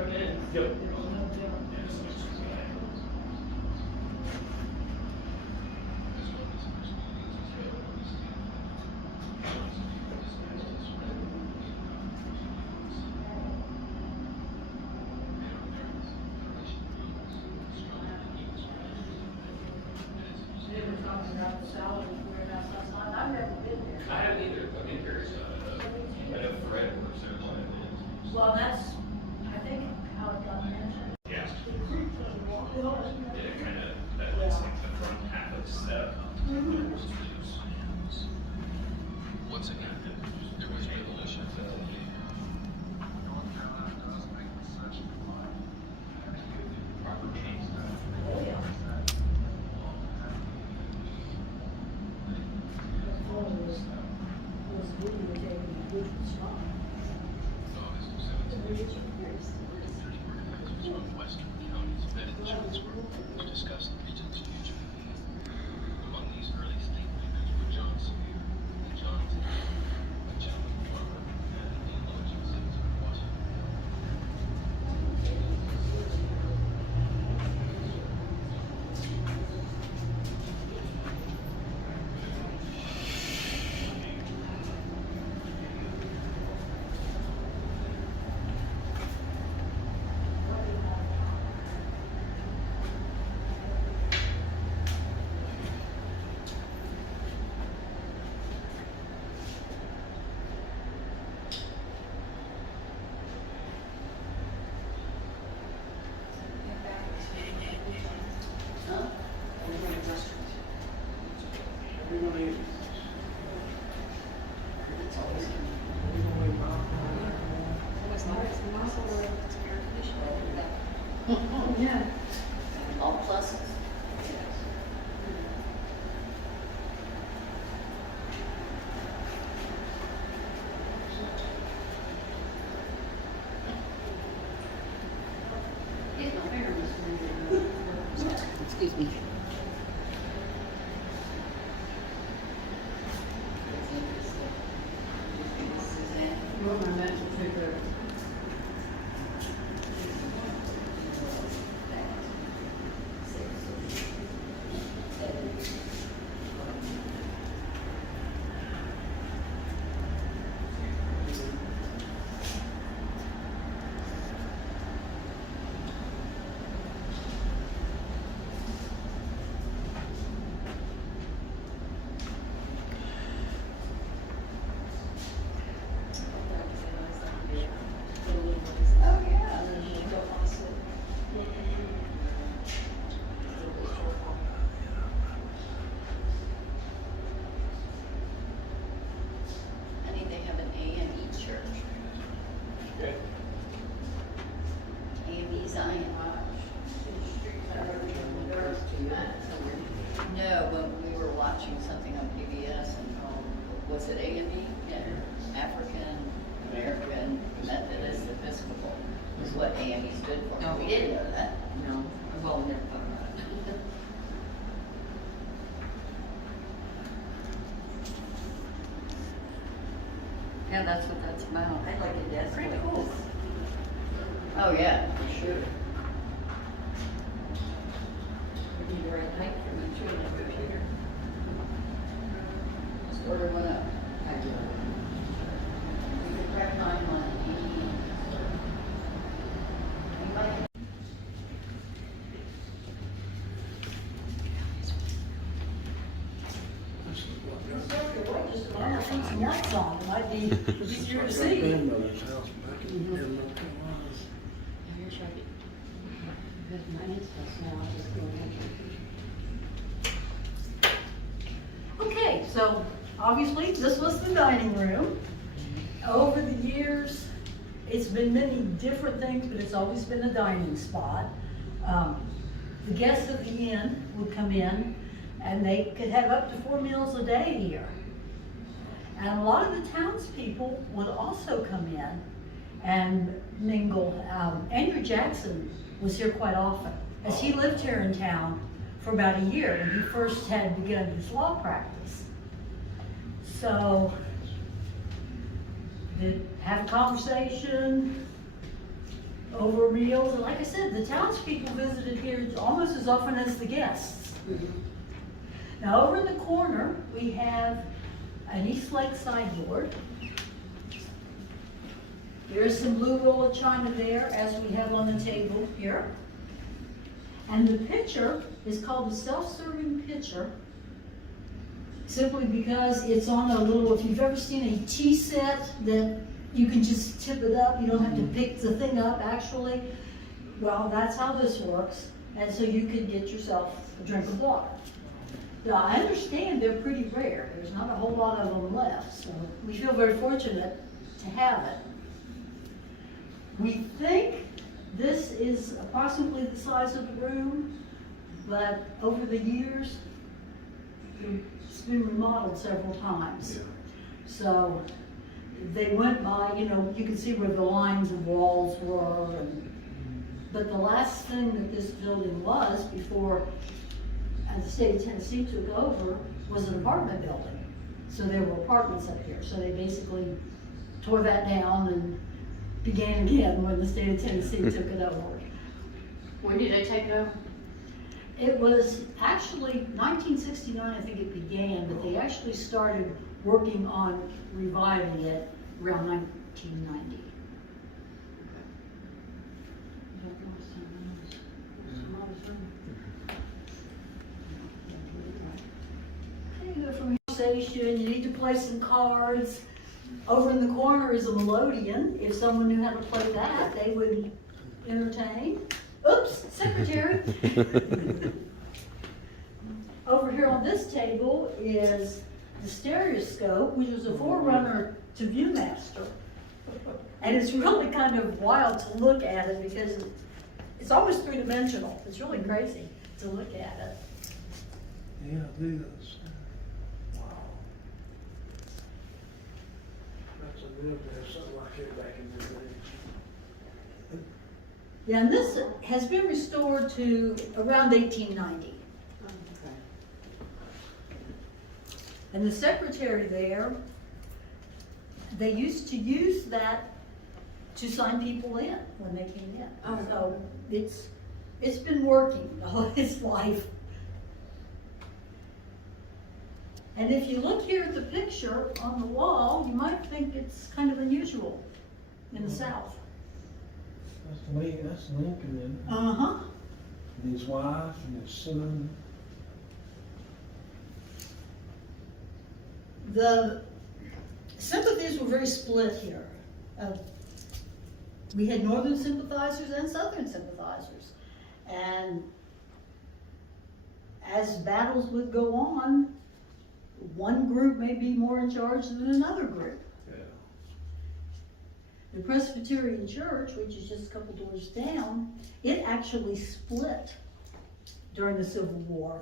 come in. Yep. They were talking about the salad warehouse last night. I've never been there. I haven't either. I've been curious about it. I know Fred works there quite a bit. Well, that's, I think, how it got mentioned. Yeah. The creek on the wall. Yeah, it kind of, that looks like the front half of the step. Once again, there was revolution. Proper change. Oh, yeah. Was videotaping, which was fine. From Western counties vetted Jonesborough to discuss the region's future. Among these early state leaders were John Sevier and John Taylor, a gentleman farmer and a theologian citizen of Washington. Yeah. All pluses. Get my hair, excuse me. Well, I meant to figure it. Oh, yeah. I think they have an A&E church. Okay. A&E Zion. No, when we were watching something on PBS and, was it A&E? Yeah. African American Methodist Episcopal is what A&E stood for. No. We didn't know that. No, I've all never thought about it. Yeah, that's what that's about. I'd like a desk Pretty like cool. this. Oh, yeah, for sure. We need the right height for me too on the computer. Just order one up. I do. You can grab mine on anybody? Just a moment, put some lights on, it might be easier to see. Grandmother's house back in North Carolina. Here's right. Because mine is just now, I just go ahead. Okay, so obviously this was the dining room. Over the years, it's been many different things, but it's always been a dining spot. The guests of the inn would come in and they could have up to 4 meals a day here. And a lot of the townspeople would also come in and mingle. Andrew Jackson was here quite often, as he lived here in town for about a year when he first had begun his law practice. So, they'd have a conversation, over meals. And like I said, the townspeople visited here almost as often as the guests. Now over in the corner, we have an East Lake sideboard. There's some blue roll china there, as we have on the table here. And the pitcher is called a self-serving pitcher, simply because it's on a little, if you've ever seen a tea set that you can just tip it up, you don't have to pick the thing up actually. Well, that's how this works. And so you can get yourself a drink of water. Now, I understand they're pretty rare. There's not a whole lot of them left, so we feel very fortunate to have it. We think this is approximately the size of the room, but over the years, it's been remodeled several times. Yeah. So they went by, you know, you can see where the lines of walls were, but the last thing that this building was before the state of Tennessee took over was an apartment building. So there were apartments up here. So they basically tore that down and began again when the state of Tennessee took it over. When did they take it over? It was actually 1969, I think it began, but they actually started working on reviving it around 1990. You go from conversation, you need to play some cards. Over in the corner is a melodeon. If someone knew how to play that, they would entertain. Oops, secretary. Over here on this table is the stereoscope, which is a forerunner to Viewmaster. And it's really kind of wild to look at it because it's almost three-dimensional. It's really crazy to look at it. Yeah, look at this. Wow. That's a real to have something like that back in the day. Yeah, and this has been restored to around 1890. And the secretary there, they used to use that to sign people in when they came in. Oh. So it's been working all its life. And if you look here at the picture on the wall, you might think it's kind of unusual in the South. That's Lincoln Uh-huh. and his wife and his son. The sympathies were very split here. We had Northern sympathizers and Southern sympathizers. And as battles would go on, one group may be more in charge than another group. Yeah. The Presbyterian Church, which is just a couple doors down, it actually split during the Civil War.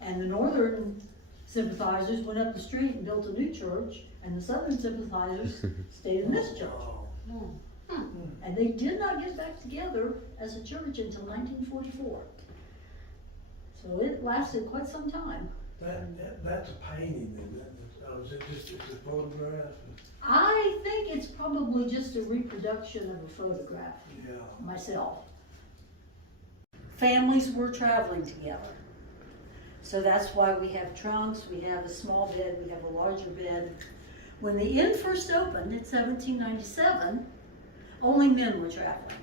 Yeah. And the Northern sympathizers went up the street and built a new church, and the Southern sympathizers stayed in this church. Oh. And they did not get back together as a church until 1944. So it lasted quite some time. That's a painting, isn't it? Or is it just it's a photograph? I think it's probably just a reproduction of a photograph Yeah. myself. Families were traveling together. So that's why we have trunks, we have a small bed, we have a larger bed. When the inn first opened in 1797, only men were traveling.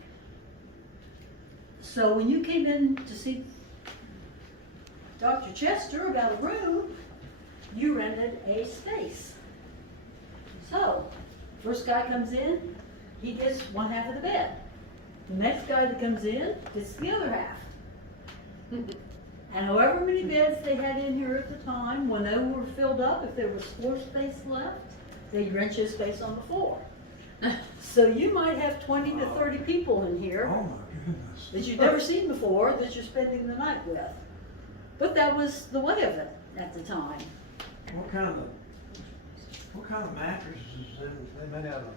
So when you came in to see Dr. Chester about a room, you rented a space. So, first guy comes in, he gets one half of the bed. The next guy that comes in gets the other half. And however many beds they had in here at the time, when they were filled up, if there was floor space left, they'd rent you a space on the floor. So you might have 20 to 30 people in here Oh my goodness. that you've never seen before that you're spending the night with. But that was the way of it at the time. What kind of mattresses they made out of?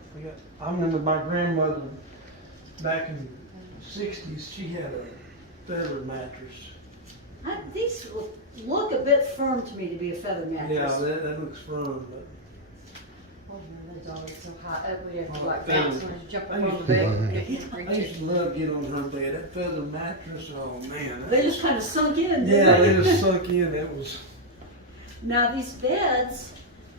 I remember my grandmother back in the 60s, she had a feather mattress. These look a bit firm to me to be a feather mattress. Yeah, that looks firm, but Oh, yeah, It's always so high up, we have to Oh, like feather. bounce when you jump I up on used the to- bed and get I reach used it. to love getting on her bed, that feather mattress, oh man. They just kind of sunk in, Yeah, didn't they just sunk in, it was, Now, these beds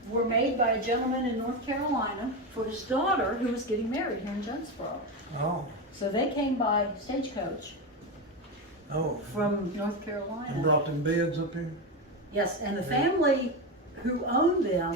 were made by a gentleman in North Carolina for his daughter who was getting married here in Jonesborough. oh, So they came by stagecoach oh. from North And Carolina. brought them beds up here? Yes, and the family who owned them